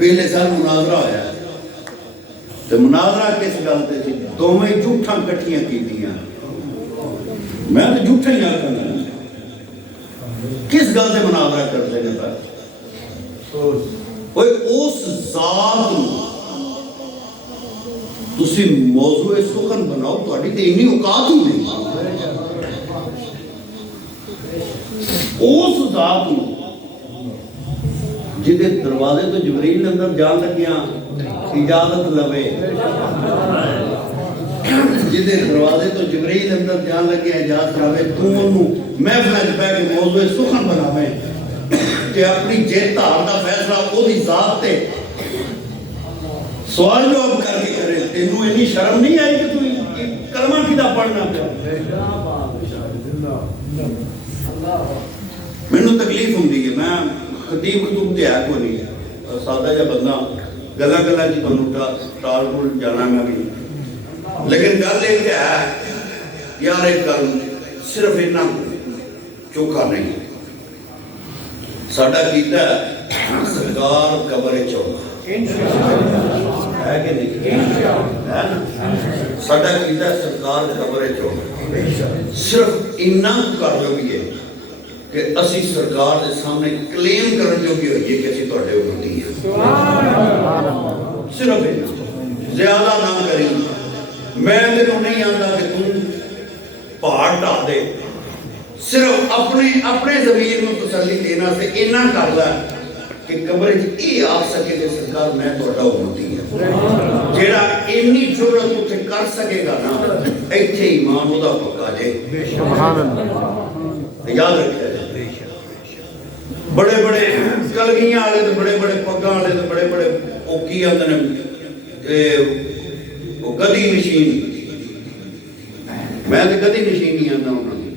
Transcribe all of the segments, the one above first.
पिछले साल मुनाजरा होया तो मुनाजरा किस गल ते सी? दोवें झूठा कट्ठियां कीतियां। मैं तो झूठा ही आखना, किस गल से मुनाजरा करते हैं? कोई उस जात तुसी मौजूए सुखन बनाओ, तुहाडी ते इन्नी औकात ही नहीं। उस जात जिहदे दरवाजे तो जबरील अंदर जान लगिया इजाजत लवे, जिहदे दरवाजे तो जबरील अंदर जान लगिया इजाजत लवे, तू उन्होंने महफिल च बैठ के मौजूए सुखन बनावे ते अपनी जित हार का फैसला ओदी जात ते सवाल जवाब करके करे। तेनू इन्नी शर्म नहीं आई कि तू कलमा किदा पढ़ना पिया? मैनू तकलीफ होंदी है, मैं खतीब खतूब ते है कोई नहीं, सादा जा बंदा गल्लां गल्लां च तुहानू टाल टूल जाना मैं भी, लेकिन गल ये है यार, एक गल सिर्फ इन्ना चोखा नहीं साडा कीता सरकार कबर च है कि नहीं है ना? साडा कीता सरकार कबर च सिर्फ इन्ना कर लो भी है कि असी सरकार के सामने क्लेम करने जोगे होइए कि असी तुहाडे उम्मती हैं। सिर्फ इन्ना, ज्यादा ना करी। मैं तेनों नहीं आंदा कि तू पहाड़ ढा दे, सिर्फ अपने अपने जमीर में तसल्ली देना से इन्ना कर ला कि कब्र ये आ सके कि सरकार मैं तुहाडा उम्मती है। जेड़ा इन्नी जुर्रत उत्थे कर सकेगा ना, इत्थे ईमान ओदा पक्का जे। याद रखिए, बड़े बड़े कलगियां वाले तो बड़े बड़े पग्गां वाले तो बड़े बड़े ओकी आंदे ने गदी नशीन, मैं तो गदी नशीन ही आंदा उन्हां दी,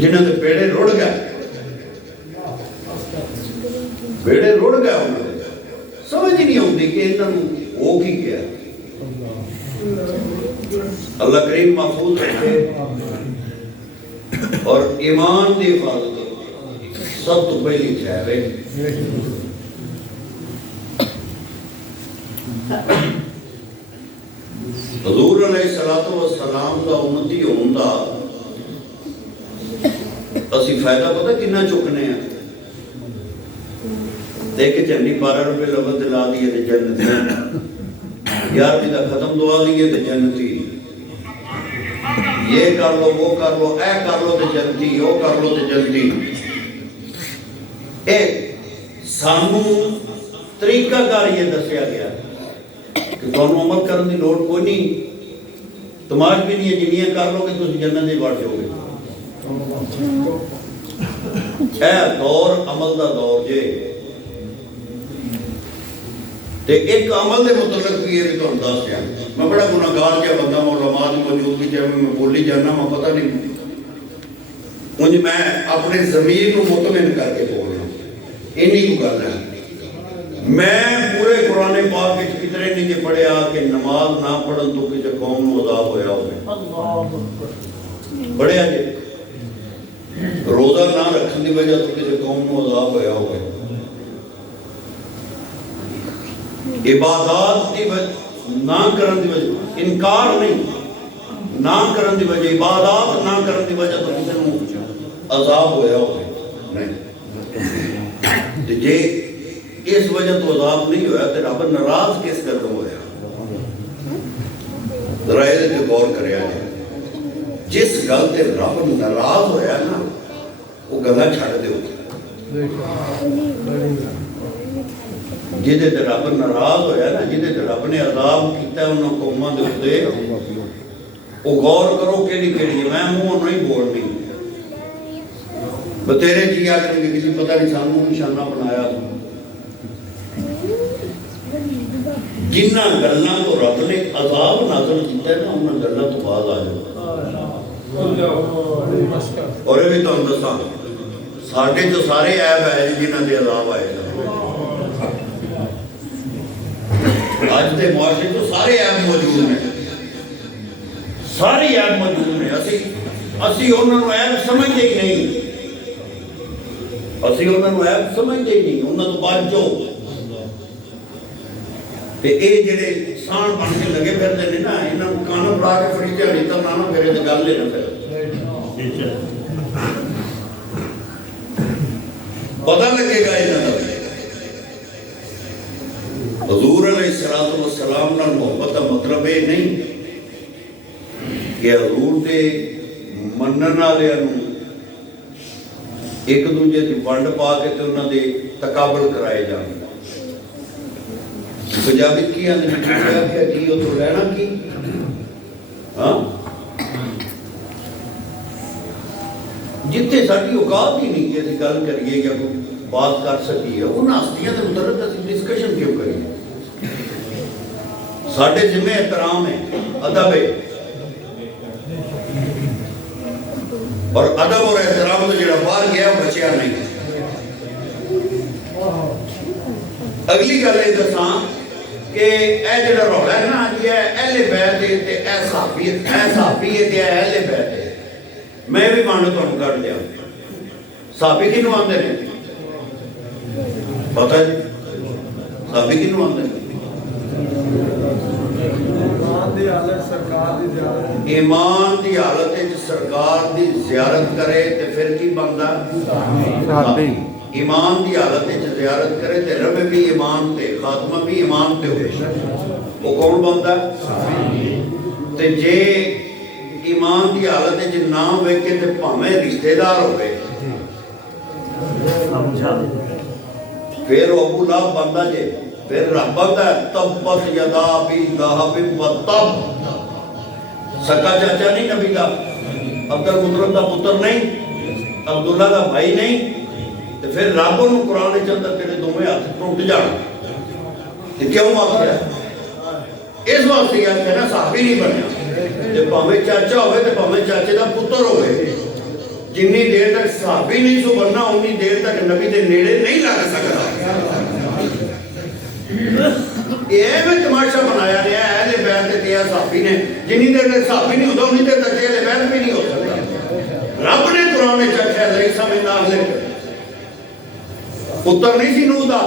जिन्हां दे बेड़े रुड़ गए, बेड़े रुड़ गए उन्हां दे, समझ ही नहीं आउंदी कि इन्हां नूं हो की गया। अल्लाह करीम महफूज रखे और ईमान की हिफाजत सब तो पहली है। हुजूर अलैहिस्सलातु वस्सलाम का उम्मती होने का असी फायदा पता कितना चुकने हैं? देख चंडी 12 रुपए लबत दिला दिए तो जन्नत, 11वीं का खत्म दुआ दिए तो जन्नती, ये कर लो वो कर लो ऐ कर लो तो जन्नती, वो कर लो तो जन्नती। एक सानू तरीकाकार ये दसिया गया कि तुहानू अमल करने की लोड़ कोई नहीं, तमाश भी नहीं है, जिन्नियां कर लोगे तुम जन्नत ही बढ़ जाओगे। ऐ दौर अमल का दौर जे, ते एक अमल के मुतलक भी ये भी तुहानू दस दिया। मैं बड़ा गुनाहगार जिहा बंदा, उलमा दी मौजूदगी च मैं बोली जाना, मैं पता नहीं मुझ मैं अपने ज़मीर को मुतमिन करके बोल रहा हूँ, इन्नी को गल है। मैं पूरे कुरान पाक में कितने नहीं पढ़िया कि नमाज ना पढ़न तो किसी कौम को अज़ाब होया होवे, पढ़िया जी, रोज़ा ना रखने की वजह तो किसी कौम को अज़ाब होया होवे, इबादत की ना करने की वजह, इनकार नहीं ना करने की वजह, इबादत ना करने की वजह तो किसी को अज़ाब होया होवे नहीं। जे इस वजह तो अज़ाब नहीं होया तो रब नाराज किस गल तो होया? जरा इहदे ते गौर करिया जे। जिस गल ते रब नाराज होया ना, वो गल्लां छड्ड दिओ। जिहदे ते रब नाराज होया ना, जिहदे ते रब ने अज़ाब कीता उन्हां कौमां दे उत्ते, वो गौर करो केड़ी केड़ी। मैं मूंह नहीं बोलनी, बतेरे जी आखणगे किसी पता नहीं सानू निशाना बनाया। जिन्हां गल्लां तो रब ने अज़ाब नाज़िल कीता ना, उन्हां गल्लां तो बाद आ जाओ। और ये भी तुहानू दसां, साडे चों सारे ऐब है जिन्हां दे अज़ाब आए। आज के मुआशरे तो सारे ऐप मौजूद हैं, सारे ऐप मौजूद हैं। असी उन्होंने ऐप समझते ही नहीं। ਅਸੀਂ ਉਹਨਾਂ ਨੂੰ ਐਬ ਸਮਝਦੇ ਹੀ ਨਹੀਂ, ਉਹਨਾਂ ਤੋਂ ਬਾਝੋ। ਤੇ ਇਹ ਜਿਹੜੇ ਸਾਣ ਬਣ ਕੇ ਲੱਗੇ ਫਿਰਦੇ ਨੇ ਨਾ, ਇਹਨਾਂ ਨੂੰ ਕੰਨ ਫੜਾ ਕੇ ਫਰਿਸ਼ਤਿਆਂ ਨਹੀਂ ਤਾਂ ਨਾ ਫਿਰ ਇਹ ਗੱਲ ਲੈਣਾ ਫਿਰ ਪਤਾ ਲੱਗੇਗਾ ਇਹਨਾਂ ਦਾ। ਹਜ਼ੂਰ अलैहिस्सलातु वस्सलाम ਨਾਲ ਮੁਹੱਬਤ ਦਾ ਮਤਲਬ ਇਹ ਨਹੀਂ ਕਿ ਹਜ਼ੂਰ ਦੇ ਮੰਨਣ ਵਾਲਿਆਂ ਨੂੰ ਇੱਕ ਦੂਜੇ ਦੀ ਵੰਡ ਪਾ ਕੇ ਤੇ ਉਹਨਾਂ ਦੇ ਤਕਾਬਲ ਕਰਾਏ ਜਾਣ। ਪੰਜਾਬੀ ਕੀ ਆਂਦੇ ਨੇ ਕਿ ਕੀ ਉਹ ਤੋਂ ਲੈਣਾ ਕੀ? ਹਾਂ, ਜਿੱਥੇ ਸਾਡੀ ਔਕਾਤ ਹੀ ਨਹੀਂ ਕਿ ਅਸੀਂ ਗੱਲ ਕਰੀਏ ਜਾਂ ਕੋਈ ਬਾਤ ਕਰ ਸਕੀਏ, ਉਹਨਾਂ ਹਸਤੀਆਂ ਦੇ ਮੁਤਲਕ ਅਸੀਂ ਡਿਸਕਸ਼ਨ ਕਿਉਂ ਕਰੀਏ? ਸਾਡੇ ਜਿੰਮੇ ਇhtਰਾਮ ਹੈ, ਅਦਬ ਹੈ, और अदब और एहतराम तो जो बाहर गया बचिया नहीं। अगली गल ये दसा कि जो रौला है ना जी, अहले बैत ते ए सहाबी है ते अहले बैत है। मैं भी मानो तुहानू कढ लिया। सहाबी किनू आंदे ने पता जी? सहाबी किनू आंदे ने? ईमान की हालत सरकार की ज़ियारत करे तो फिर की बनता? ईमान की हालत ज़ियारत करे तो रब भी ईमान ते, खात्मा भी ईमान ते हो, वो कौन बनता? ते जे ईमान की हालत ना वेखे तो भावें रिश्तेदार होवे फिर अबू लहब बनता जे, फिर रब बनता तब्बत यदा अबी लहब व तब। सक्का चाचा नहीं नबी का, अब्दुल मुतलब का पुत्र नहीं, अब्दुल्ला का भाई नहीं, तो फिर रब नूं कुरान के अंदर तेरे दोवें हाथ टुट जाण ते क्यों आखिया? इस वास्ते आखिया ना साहबी नहीं बनया। ते भावें चाचा होवे ते भावें चाचे का पुत्र होवे, जिन्नी देर तक साहबी नहीं सो बनना उन्नी देर तक नबी के नेड़े नहीं लग सकता। ये में तमाशा बनाया गया है अहले बैत ते सहाबी ने, जिन्नी देर तक सहाबी नहीं होता उन्नी देर तक अहले बैत भी नहीं हो सकता। रब ने कुरान में आख्या लैसा मिन अहले, पुत्र नहीं सी नूह दा,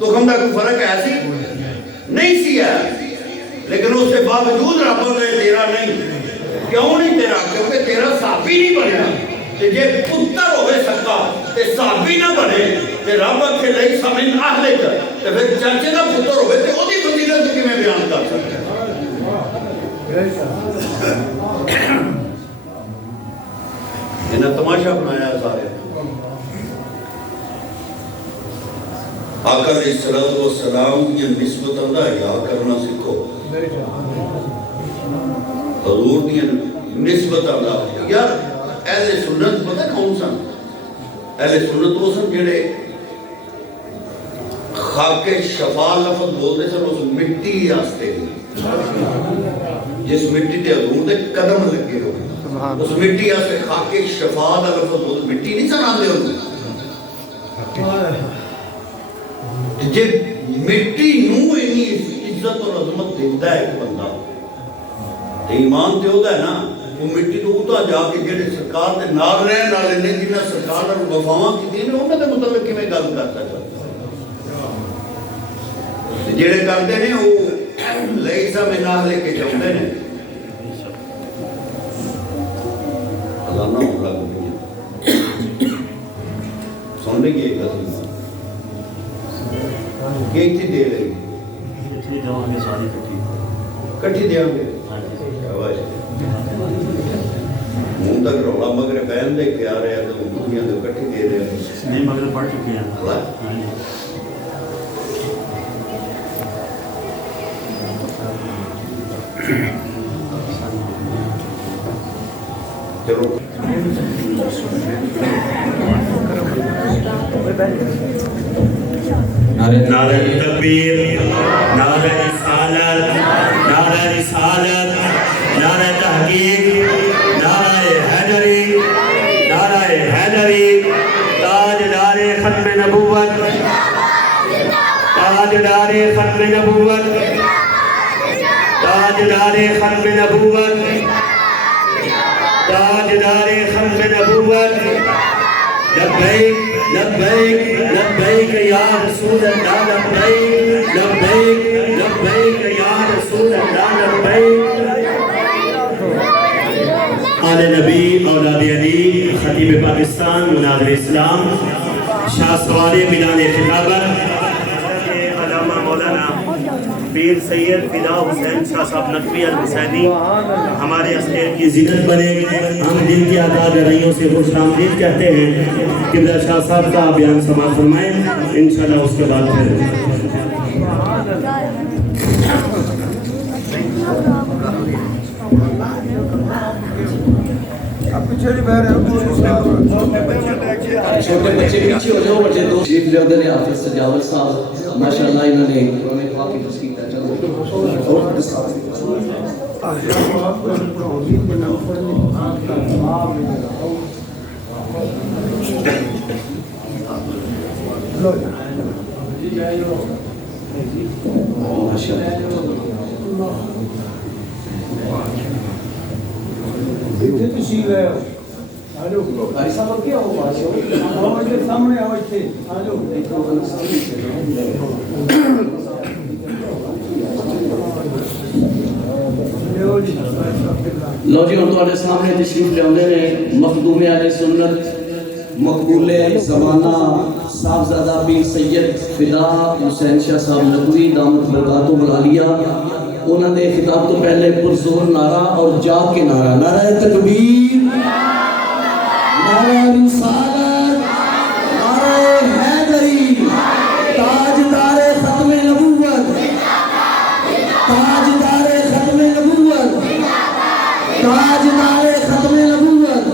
तुखम दा कोई फर्क है सी नहीं सी है, लेकिन उसके बावजूद रब ने तेरा नहीं, क्यों नहीं तेरा? क्योंकि तेरा सहाबी नहीं बनया। ते जे पुत्र होवे सक्का ते सहाबी ना बने ते रब आखे लैसा मिन अहले, ते फिर चाचे का पुत्र होवे ते ओदी फजीलत किवें बयान कर सकदा? इन्हें तमाशा बनाया सारे। आका अलैहिस्सलातु वस्सलाम की निस्बत दा हया करना सीखो। हजूर दी निस्बत दा यार अहले सुन्नत पता कौन सन? अहले सुन्नत वो सन जेड़े खाके शफा लफ्ज़ बोलते सन उस मिट्टी वास्ते, जिस मिट्टी ते हजूर दे कदम लगे हो, उस मिट्टी वास्ते खाके शफा दा लफ्ज़ बोल, मिट्टी नहीं सन आंदे होंदे। जे मिट्टी नूं इन्नी इज्जत और अजमत देता है एक बंदा, ते ईमान ते ओदा है ना, वो मिट्टी तो उता जाके जेड़े सरकार दे नाल रहन वाले ने, जिन्हां सरकार नाल वफावां कीतियां ने, उन्हां दे मुतल्लिक किवें गल कर सकदा? जेड़े करदे ने वो लैसा मिन अहले के चाहुंदे ने। अल्लाह ना लग सुन रही है गल के इत्थे दे रही इत्थे जावांगे सारी इकट्ठी देंगे। हूँ तक रौला मगर बहन दे के आ रहे हैं तो दुनिया तो इकट्ठी दे रहे हैं। नहीं मगर पढ़ चुके हैं। चलो नारे तकबीर, नारे रिसालत, नारे रिसालत, नारे तहकीक, नारे हैदरी, नारे हैदरी, ताजदारे खत्म नबूवत, ताजदारे खत्म नबूवत, ताजदारे खत्म नबूवत, ताजदारे खत्म नबूवत। लब्बैक लब्बैक लब्बैक या रसूल अल्लाह लब्बैक लब्बैक लब्बैक या रसूल अल्लाह लब्बैक। आले नबी औलाद अली खतीब पाकिस्तान मुनाज़िर इस्लाम शाह सवारे मिलान खिताबत अल्लामा मौलाना पीर सैयद फिदा हुसैन शाह साहब नकवी अल हुसैनी हमारे अस्तेर की जिन्नत बने। हम दिल की आज़ाद रहियों से खुशामदीद कहते हैं। किबला शाह साहब का बयान समाअत फरमाएं, इंशाअल्लाह उसके बाद फिर छोटे बच्चे पीछे हो जाओ, बच्चे दो चीफ लेवल ने हाफिज सजावत साहब माशाल्लाह इन्होंने कुरान पाक की तस्कीर का चलो भाई साहब क्या हो सामने आओ इतने लो जी हम तुम्हारे सामने तशरीफ लियाते हैं मखदूमे आले सुन्नत मकबूले ज़माना साहबजादा पीर सैयद फिदा हुसैन शाह साहब नकवी दामत बरकातुहुल आलिया। उन्होंने खिताब तो पहले पुरजोर नारा और जाग के नारा, नारा तकबीर, नारा रिसालत, नारा हैदरी, ताजदारे खत्मे नबूवत, ताजदारे खत्मे नबूवत, ताजदारे खत्मे नबूवत।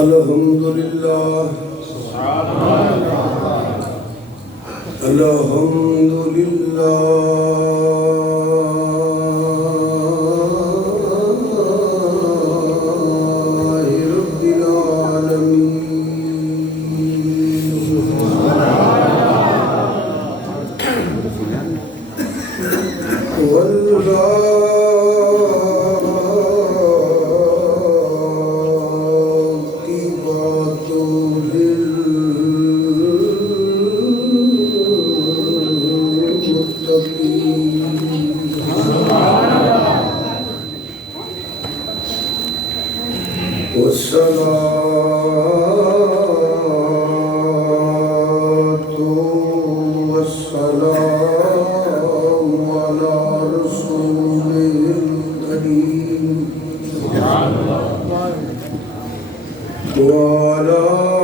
अल्हम्दुलिल्लाह रब्बिल वअला